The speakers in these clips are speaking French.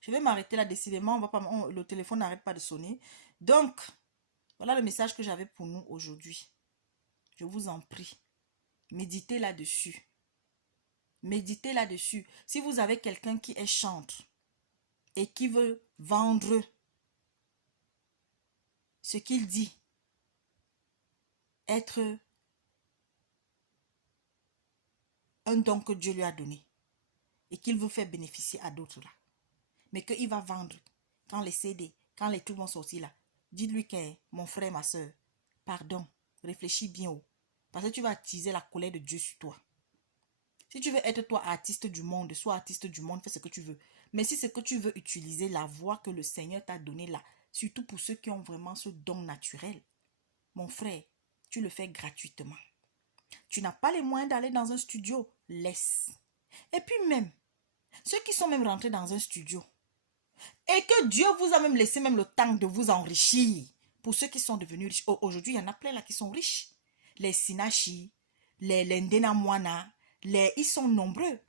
Je vais m'arrêter là, décidément. Le téléphone n'arrête pas de sonner. Donc, voilà le message que j'avais pour nous aujourd'hui. Je vous en prie, méditez là-dessus. Méditez là-dessus. Si vous avez quelqu'un qui est chantre et qui veut vendre ce qu'il dit être un don que Dieu lui a donné et qu'il veut faire bénéficier à d'autres là, mais qu'il va vendre quand les CD, quand les trucs vont sortir là, dites-lui que mon frère, ma soeur, pardon, réfléchis bien haut, parce que tu vas attiser la colère de Dieu sur toi. Si tu veux être toi artiste du monde, sois artiste du monde, fais ce que tu veux. Mais si c'est que tu veux utiliser la voix que le Seigneur t'a donnée là, surtout pour ceux qui ont vraiment ce don naturel, mon frère, tu le fais gratuitement. Tu n'as pas les moyens d'aller dans un studio, laisse. Et puis même, ceux qui sont même rentrés dans un studio, et que Dieu vous a même laissé même le temps de vous enrichir, pour ceux qui sont devenus riches, aujourd'hui il y en a plein là qui sont riches. Les Sinachi, les Ndena Moana, ils sont nombreux.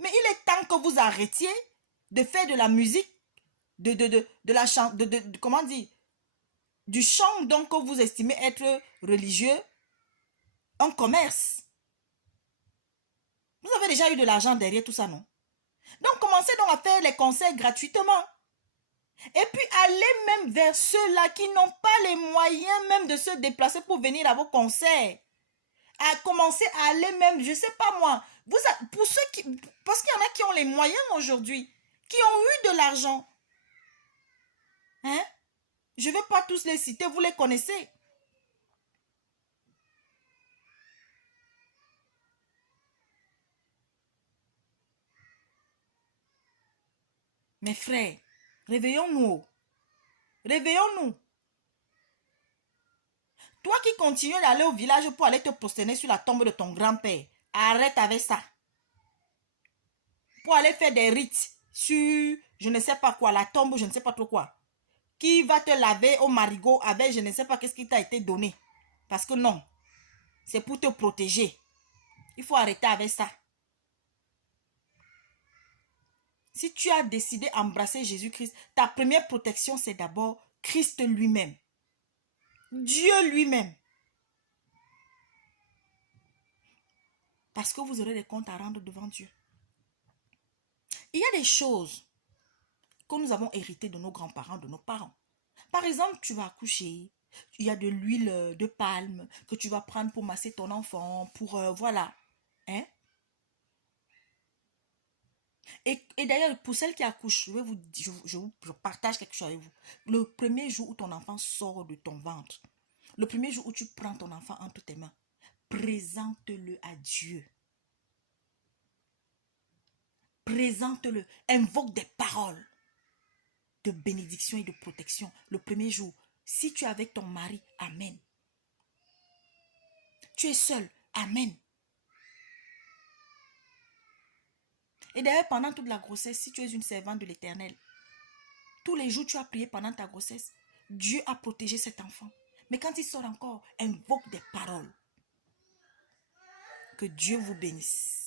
Mais il est temps que vous arrêtiez de faire de la musique, de la chant, comment dire, du chant donc que vous estimez être religieux, un commerce. Vous avez déjà eu de l'argent derrière tout ça, non? Donc commencez donc à faire les concerts gratuitement. Et puis allez même vers ceux-là qui n'ont pas les moyens même de se déplacer pour venir à vos concerts. À commencer à aller même, je sais pas moi, pour ceux qui, parce qu'il y en a qui ont les moyens aujourd'hui, qui ont eu de l'argent. Hein? Je ne vais pas tous les citer, vous les connaissez. Mes frères, réveillons-nous. Réveillons-nous. Toi qui continues d'aller au village pour aller te prosterner sur la tombe de ton grand-père, arrête avec ça. Pour aller faire des rites sur je ne sais pas quoi, la tombe, je ne sais pas trop quoi. Qui va te laver au marigot avec je ne sais pas qu'est-ce qui t'a été donné. Parce que non, c'est pour te protéger. Il faut arrêter avec ça. Si tu as décidé d'embrasser Jésus-Christ, ta première protection, c'est d'abord Christ lui-même. Dieu lui-même. Parce que vous aurez des comptes à rendre devant Dieu. Il y a des choses que nous avons héritées de nos grands-parents, de nos parents. Par exemple, tu vas accoucher, il y a de l'huile de palme que tu vas prendre pour masser ton enfant, pour voilà. Hein? Et d'ailleurs, pour celles qui accouchent, je partage quelque chose avec vous. Le premier jour où ton enfant sort de ton ventre, le premier jour où tu prends ton enfant entre tes mains, présente-le à Dieu. Présente-le, invoque des paroles de bénédiction et de protection. Le premier jour, si tu es avec ton mari, amen. Tu es seul, amen. Et d'ailleurs, pendant toute la grossesse, si tu es une servante de l'Éternel, tous les jours tu as prié pendant ta grossesse, Dieu a protégé cet enfant. Mais quand il sort encore, invoque des paroles. Que Dieu vous bénisse.